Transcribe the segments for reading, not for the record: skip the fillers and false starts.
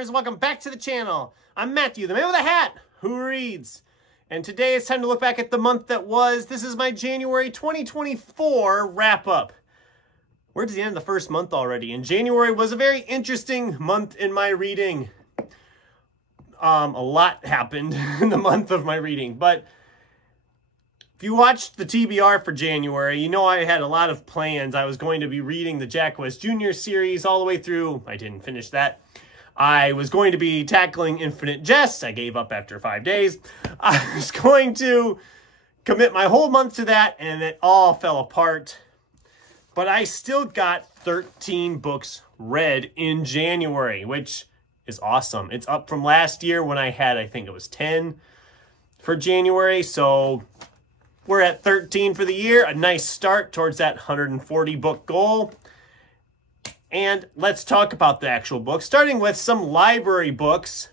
listeners, welcome back to the channel. I'm Matthew, the man with a hat who reads. And today it's time to look back at the month that was. This is my January 2024 wrap-up. We're to the end of the first month already, and January was a very interesting month in my reading. A lot happened in the month of my reading, but if you watched the TBR for January, you know I had a lot of plans. I was going to be reading the Jack West Jr. series all the way through. I didn't finish that. I was going to be tackling Infinite Jest. I gave up after 5 days. I was going to commit my whole month to that, and it all fell apart. But I still got 13 books read in January, which is awesome. It's up from last year when I had, I think it was 10 for January. So we're at 13 for the year, a nice start towards that 140 book goal. And let's talk about the actual books, starting with some library books.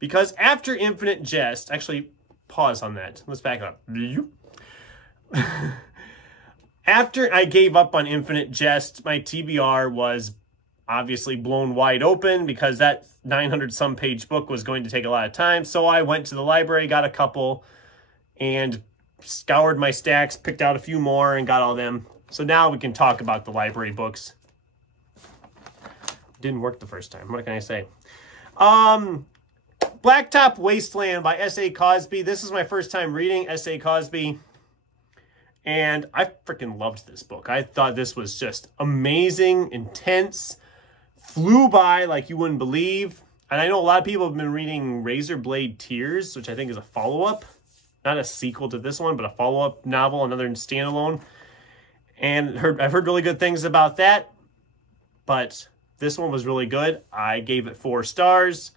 Because after Infinite Jest, actually pause on that. Let's back up. After I gave up on Infinite Jest, my TBR was obviously blown wide open because that 900-some page book was going to take a lot of time. So I went to the library, got a couple, and scoured my stacks, picked out a few more, and got all them. So now we can talk about the library books. Didn't work the first time. What can I say? Blacktop Wasteland by S.A. Cosby. This is my first time reading S.A. Cosby. And I freaking loved this book. I thought this was just amazing, intense, flew by like you wouldn't believe. And I know a lot of people have been reading Razorblade Tears, which I think is a follow-up. Not a sequel to this one, but a follow-up novel, another standalone. And I've heard really good things about that. But this one was really good. I gave it 4 stars.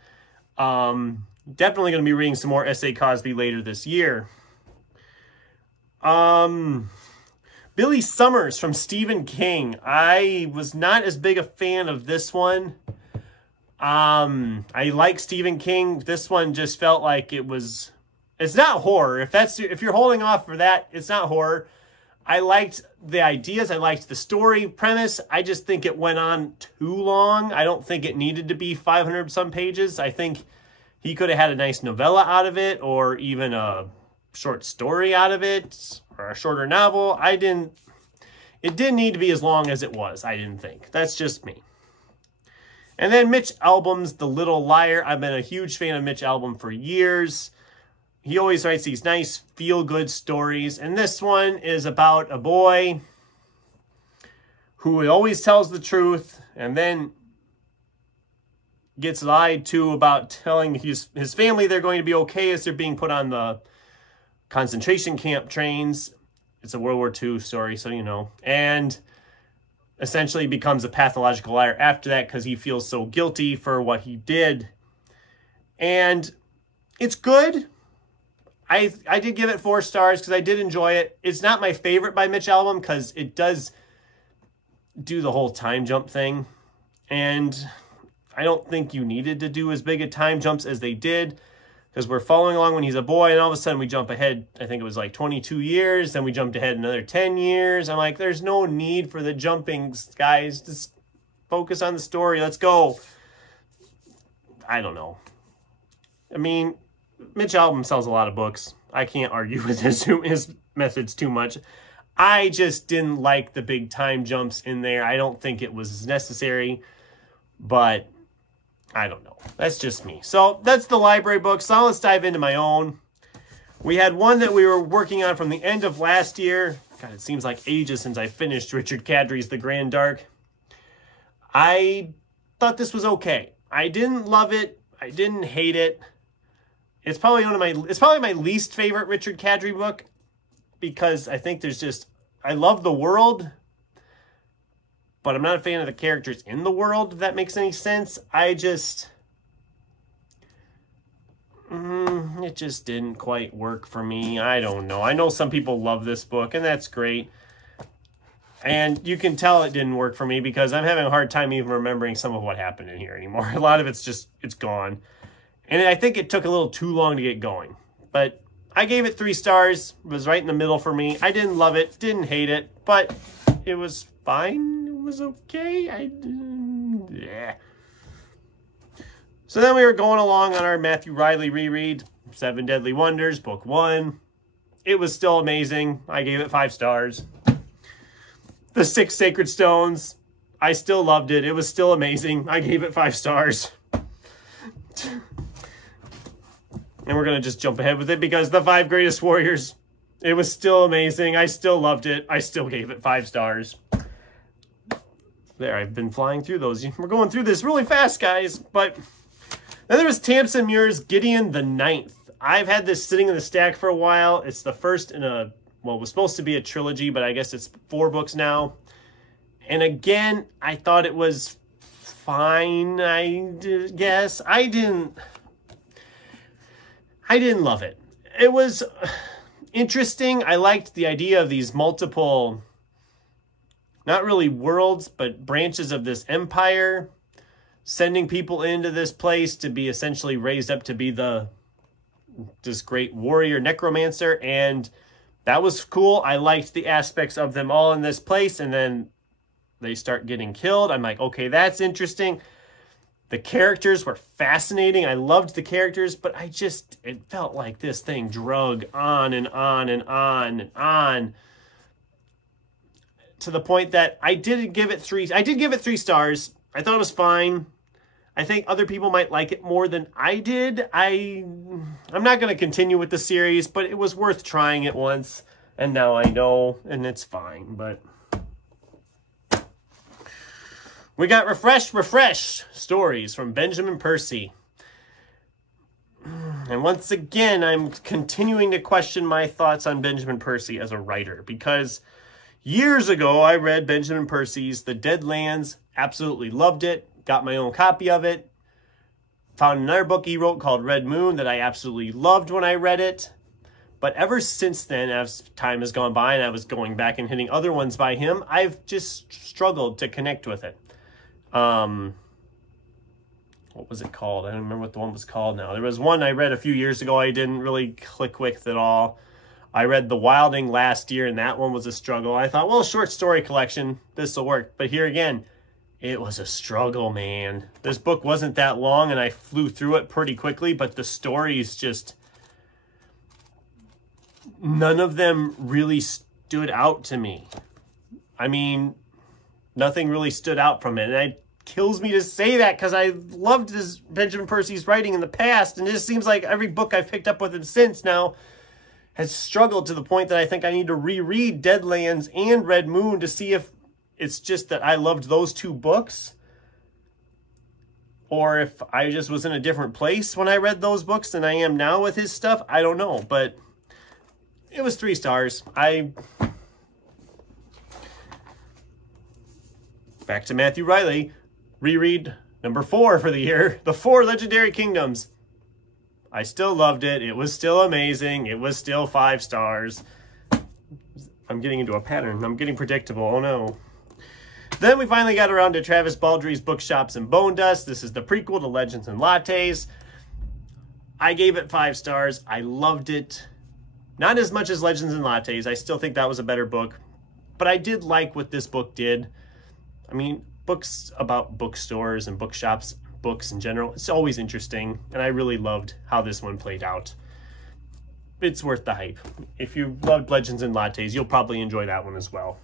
Definitely going to be reading some more S.A. Cosby later this year. Billy Summers from Stephen King. I was not as big a fan of this one. I like Stephen King. This one just felt like it's not horror. If you're holding off for that, it's not horror. I liked the ideas. I liked the story premise. I just think it went on too long. I don't think it needed to be 500-some pages. I think he could have had a nice novella out of it, or even a short story out of it, or a shorter novel. It didn't need to be as long as it was, I didn't think. That's just me. And then Mitch Albom's The Little Liar. I've been a huge fan of Mitch Albom for years. He always writes these nice feel-good stories. And this one is about a boy who always tells the truth and then gets lied to about telling his family they're going to be okay as they're being put on the concentration camp trains. It's a World War II story, so you know. And essentially becomes a pathological liar after that because he feels so guilty for what he did. And it's good. I did give it 4 stars because I did enjoy it. It's not my favorite by Mitch Albom because it does do the whole time jump thing. And I don't think you needed to do as big a time jumps as they did, because we're following along when he's a boy, and all of a sudden we jump ahead. I think it was like 22 years. Then we jumped ahead another 10 years. I'm like, there's no need for the jumping, guys. Just focus on the story. Let's go. I don't know. I mean, Mitch Albom sells a lot of books. I can't argue with his methods too much. I just didn't like the big time jumps in there. I don't think it was necessary, but I don't know. That's just me. So that's the library books. So let's dive into my own. We had one that we were working on from the end of last year. God, it seems like ages since I finished Richard Kadri's The Grand Dark. I thought this was okay. I didn't love it. I didn't hate it. It's probably my least favorite Richard Kadri book, because I think I love the world, but I'm not a fan of the characters in the world, if that makes any sense. It just didn't quite work for me. I don't know. I know some people love this book, and that's great. And you can tell it didn't work for me because I'm having a hard time even remembering some of what happened in here anymore. A lot of it's gone. And I think it took a little too long to get going. But I gave it 3 stars. It was right in the middle for me. I didn't love it, didn't hate it, but it was fine. It was okay. Yeah. So then we were going along on our Matthew Riley reread, Seven Deadly Wonders, book 1. It was still amazing. I gave it 5 stars. The 6 Sacred Stones, I still loved it. It was still amazing. I gave it 5 stars. And we're going to just jump ahead with it because the 5 Greatest Warriors, it was still amazing. I still loved it. I still gave it 5 stars. There, I've been flying through those. We're going through this really fast, guys. But then there was Tamsin Muir's Gideon the Ninth. I've had this sitting in the stack for a while. It's the first in a, well, it was supposed to be a trilogy, but I guess it's 4 books now. And again, I thought it was fine, I guess. I didn't love it. It was interesting. I liked the idea of these multiple, not really worlds, but branches of this empire, sending people into this place to be essentially raised up to be this great warrior necromancer, and that was cool. I liked the aspects of them all in this place, and then they start getting killed. I'm like, okay, that's interesting. The characters were fascinating. I loved the characters, but it felt like this thing drug on and on and on and on, to the point that I did give it 3 stars. I thought it was fine. I think other people might like it more than I did. I'm not going to continue with the series, but it was worth trying it once, and now I know, and it's fine. But we got Refresh stories from Benjamin Percy. And once again, I'm continuing to question my thoughts on Benjamin Percy as a writer, because years ago, I read Benjamin Percy's The Deadlands, absolutely loved it, got my own copy of it, found another book he wrote called Red Moon that I absolutely loved when I read it. But ever since then, as time has gone by and I was going back and hitting other ones by him, I've just struggled to connect with it. What was it called? I don't remember what the one was called now. There was one I read a few years ago I didn't really click with at all. I read The Wilding last year, and that one was a struggle. I thought, well, short story collection, this will work. But here again, it was a struggle, man. This book wasn't that long, and I flew through it pretty quickly, but the stories just, none of them really stood out to me. I mean, nothing really stood out from it, and it kills me to say that because I loved this Benjamin Percy's writing in the past, and it just seems like every book I've picked up with him since now has struggled to the point that I think I need to reread Deadlands and Red Moon to see if it's just that I loved those 2 books, or if I just was in a different place when I read those books than I am now with his stuff. I don't know, but it was 3 stars. Back to Matthew Riley, reread number 4 for the year, The 4 Legendary Kingdoms. I still loved it. It was still amazing. It was still 5 stars. I'm getting into a pattern. I'm getting predictable. Oh no. Then we finally got around to Travis Baldry's Bookshops and Bone Dust. This is the prequel to Legends and Lattes. I gave it 5 stars. I loved it. Not as much as Legends and Lattes. I still think that was a better book. But I did like what this book did. I mean, books about bookstores and bookshops, books in general, it's always interesting. And I really loved how this one played out. It's worth the hype. If you loved Legends and Lattes, you'll probably enjoy that one as well.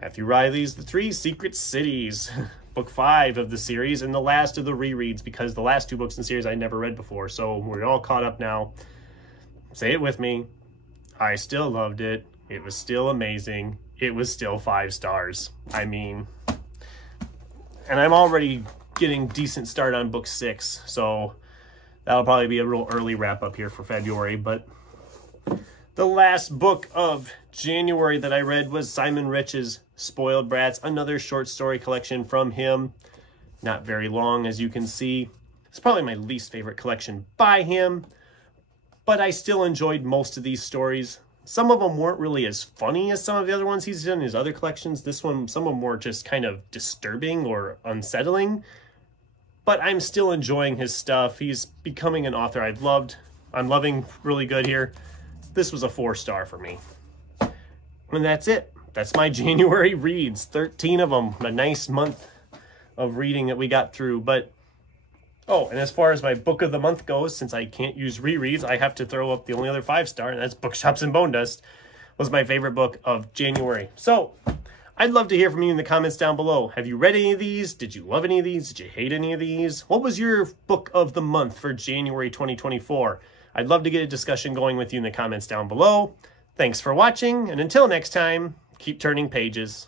Matthew Riley's The 3 Secret Cities, book 5 of the series, and the last of the rereads, because the last 2 books in the series I never read before, so we're all caught up now. Say it with me. I still loved it. It was still amazing. It was still 5 stars. I mean, and I'm already getting decent start on book 6, so that'll probably be a real early wrap up here for February, but the last book of January that I read was Simon Rich's Spoiled Brats, another short story collection from him. Not very long, as you can see. It's probably my least favorite collection by him, but I still enjoyed most of these stories. Some of them weren't really as funny as some of the other ones he's done in his other collections. This one, some of them were just kind of disturbing or unsettling, but I'm still enjoying his stuff. He's becoming an author I've loved. I'm loving really good here. This was a 4-star for me. And that's it. That's my January reads. 13 of them. A nice month. of reading that we got through. But, oh, and as far as my book of the month goes, since I can't use rereads, I have to throw up the only other 5-star, and that's Bookshops and Bone Dust, was my favorite book of January. So, I'd love to hear from you in the comments down below. Have you read any of these? Did you love any of these? Did you hate any of these? What was your book of the month for January 2024? I'd love to get a discussion going with you in the comments down below. Thanks for watching, and until next time, keep turning pages.